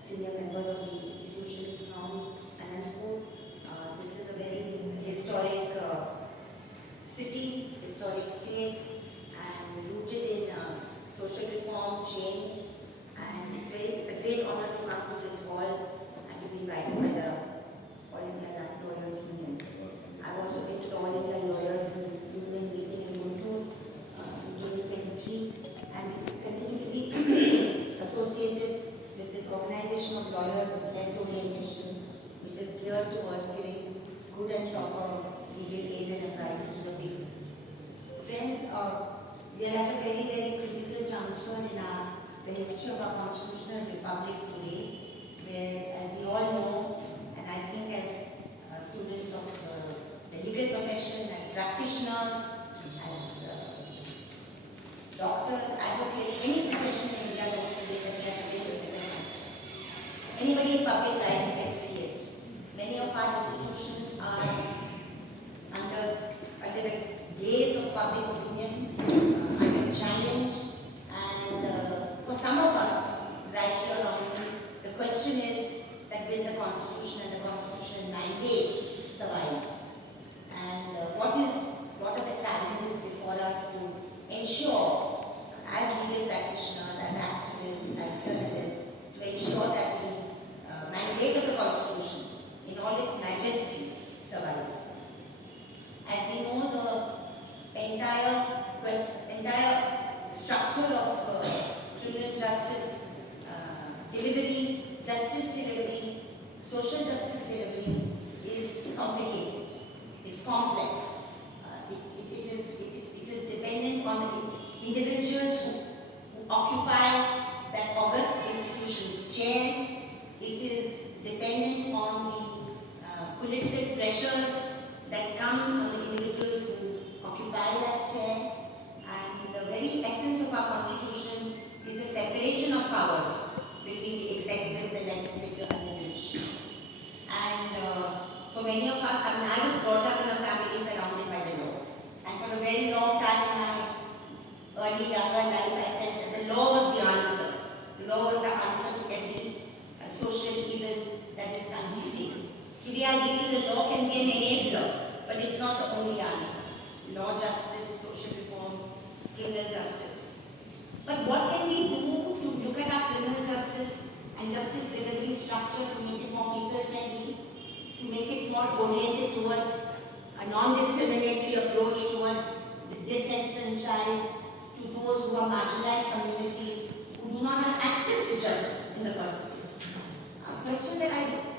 senior members of the institutions from Anandpur. This is a very historic city, historic state, and rooted in social reform, change, and it's a great honor to come to this hall and to be invited by the All India Lawyers Union. I've also been to the All India Lawyers Union meeting in Guntur in 2023, and we continue to be associated with this organization of lawyers with left orientation, which is geared towards giving good and proper legal aid and advice to the people. Friends, we are at a very, very critical juncture in the history of our constitutional republic today, where, as we all know, and I think as students of the legal profession, as practitioners, as doctors, advocates, any profession in India knows today that we are at a very critical juncture. Anybody in public life can see it. Many of our institutions are under the gaze of public opinion, under challenge, and for some of us, rightly or wrongly, the question is that will the Constitution and the constitutional mandate survive? And what are the challenges before us to ensure, as legal practitioners, as activists, as journalists, to ensure that the mandate of the Constitution in all its majesty survives. As we know, the entire structure of criminal justice delivery, social justice delivery is complicated, is complex. It is dependent on the individuals who occupy that august institution's chair. It is dependent on the political pressures that come on the individuals who occupy that chair. And the very essence of our constitution is the separation of powers between the executive, the legislature, and the judiciary. And for many of us, I was brought up in a family surrounded by the law. And for a very long time in my early younger life, I felt that the law was the answer. The law was the answer to every social evil that this country faces. Today I believe the law can be an enabler, but it's not the only answer. Law, justice, social reform, criminal justice. But what can we do to look at our criminal justice and justice delivery structure to make it more people-friendly, to make it more oriented towards a non-discriminatory approach towards the disenfranchised, to those who are marginalized communities, who do not have access to justice in the first place? A question that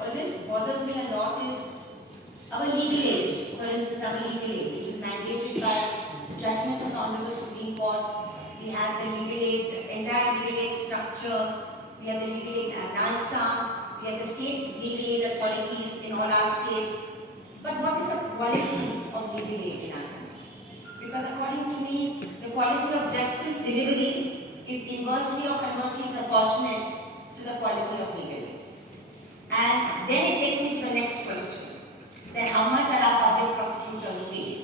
always bothers me a lot is our legal aid. For instance, our legal aid, which is mandated by judgments of the Honorable Supreme Court. We have the legal aid, the entire legal aid structure. We have the legal aid NALSA. We have the state legal aid authorities in all our states. But what is the quality of legal aid in our country? Because according to me, the quality of justice delivery is inversely or conversely proportionate to the quality of legal aid. And then it takes me to the next question. Then how much are our public prosecutors paid?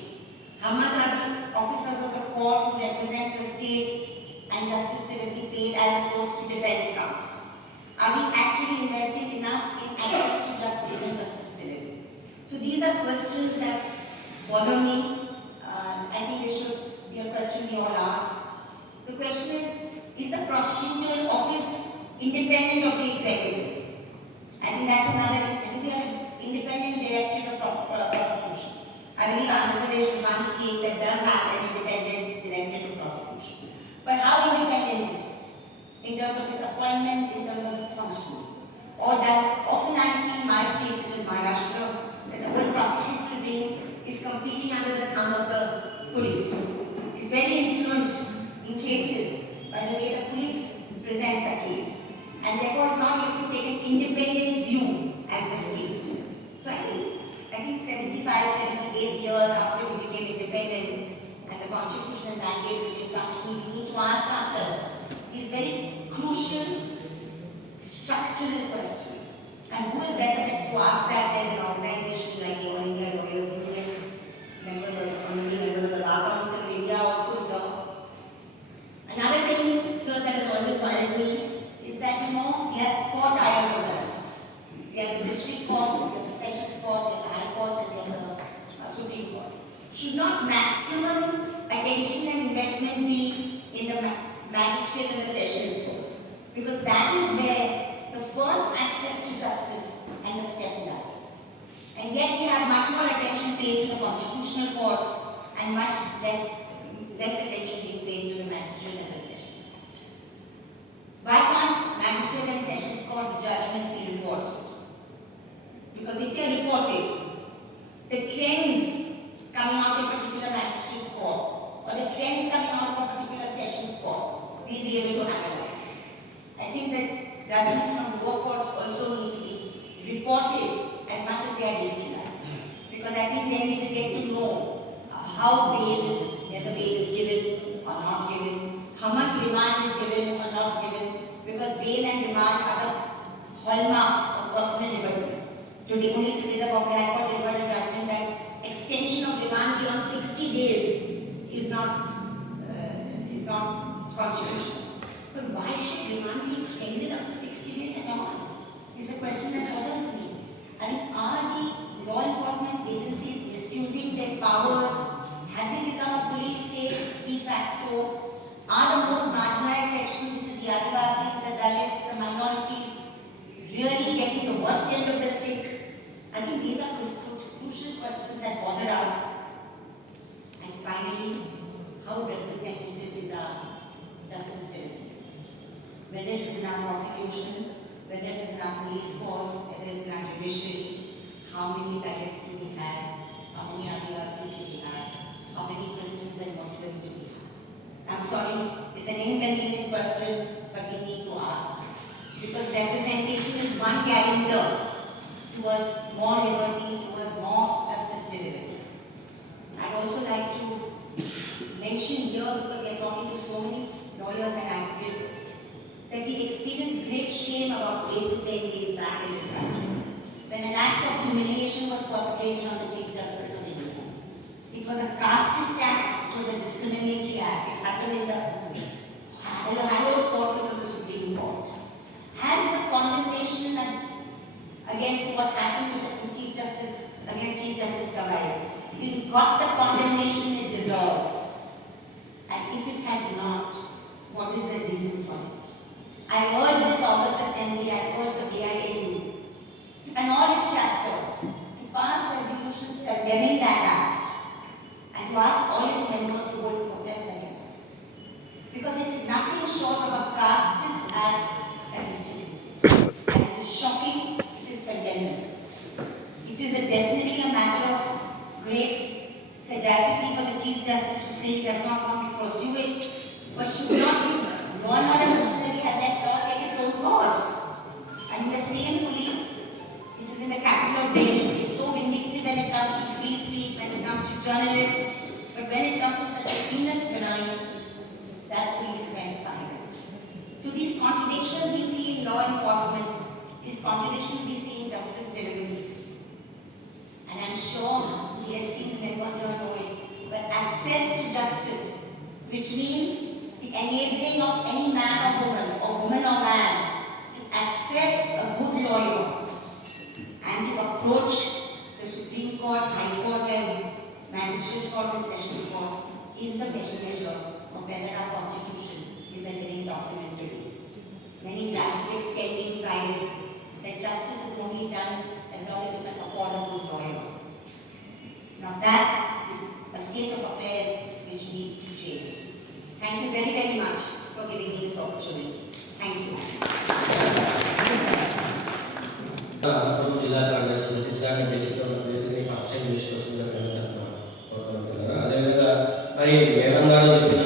How much are the officers of the court who represent the state and justice delivery paid as opposed to defense counsel? Are we actually investing enough in access to justice and justice delivery? So these are questions that bother me. I think they should be a question we all ask. The question is the prosecutorial office independent of the executive? I think that's another. Do we have an independent directorate of prosecution? I believe Andhra Pradesh is one state that does have an independent directorate of prosecution. But how independent is it? In terms of its appointment, in terms of its functioning? Or often I see in my state, which is Maharashtra, that the whole prosecutorial wing is competing under the thumb of the police. It's very influenced in cases by the way the police presents a case, and therefore is not able to take an independent view as the state. So I think 75, 78 years after we became independent and the constitutional mandate has been functioning, we need to ask ourselves these very crucial structural questions. And who is better to ask that than an organization like the All India Lawyers Union, members of the Bar Council of India also here. Another thing, sir, that has always worried me is that, we have 4 tiers much more attention paid to the constitutional courts and much less attention being paid to the magistrate and the sessions. Why can't magistrate and sessions courts' judgment be reported? Because if they are reported, the trends coming out of a particular magistrate's court or the trends coming out of a particular sessions court, we'll be able to analyze. I think that judgments from lower courts also need to be reported as much as they are digitalized. Because I think then we will get to know how bail is, whether bail is given or not given, how much remand is given or not given, because bail and remand are the hallmarks of personal liberty. Only today the Bombay High Court delivered a judgment that extension of remand beyond 60 days is not constitutional. But why should remand be extended up to 60 days at all? Is a question that bothers me. I mean, are the law enforcement agencies misusing their powers? Have they become a police state de facto? Are the most marginalized sections, which is the Adivasis, the Dalits, the minorities, really getting the worst end of the stick? I think these are crucial questions that bother us. And finally, how representative is our justice delivery system? Whether it is in our prosecution, whether it is in our police force, whether it is in our judiciary, how many Dalits do we have, how many Adivasis do we have, how many Christians and Muslims do we have? I'm sorry, it's an inconvenient question, but we need to ask. Because representation is one guarantor towards more liberty, towards more justice delivery. I'd also like to mention here, because we are talking to so many lawyers and advocates, that we experienced great shame about 8 to 10 days back in this country, when an act of humiliation was perpetrated on the Chief Justice of India. It was a casteist act, it was a discriminatory act. It happened in the hallowed portals of the Supreme Court. Has the condemnation against what happened to the Chief Justice, against Chief Justice Gavai, it got the condemnation it deserves? And if it has not, what is the reason for it? I urge this August Assembly, I urge the AIAU and all its chapters to pass resolutions condemning that act and to ask all its members to hold protests against it. Because it is nothing short of a casteist act that is taking place. And it is shocking, it is condemnable. It is definitely a matter of great sagacity for the Chief Justice to say he does not want to pursue it, but should not be law and order machinery have let law take its own course. I mean, the same police, which is in the capital of Delhi, is so vindictive when it comes to free speech, when it comes to journalists, but when it comes to such a heinous crime, that police went silent. So these contradictions we see in law enforcement, these contradictions we see in justice delivery, and I'm sure the esteemed members here know it, but access to justice, which means the enabling of any man or woman or man to access a good lawyer and to approach the Supreme Court, High Court and Magistrate Court and Sessions Court is the measure of whether our Constitution is a living document today. Many advocates can be private that justice is only done as long as you can afford a good lawyer. Now that is a state of affairs which needs to change. Thank you very, very much for giving me this opportunity. Thank you. జిల్లా కాంగ్రెస్ సమితిగా నివేదిక నివేదికని పక్షం విశ్లేషణ అదేవిధంగా మరి madam గారు చెప్పిన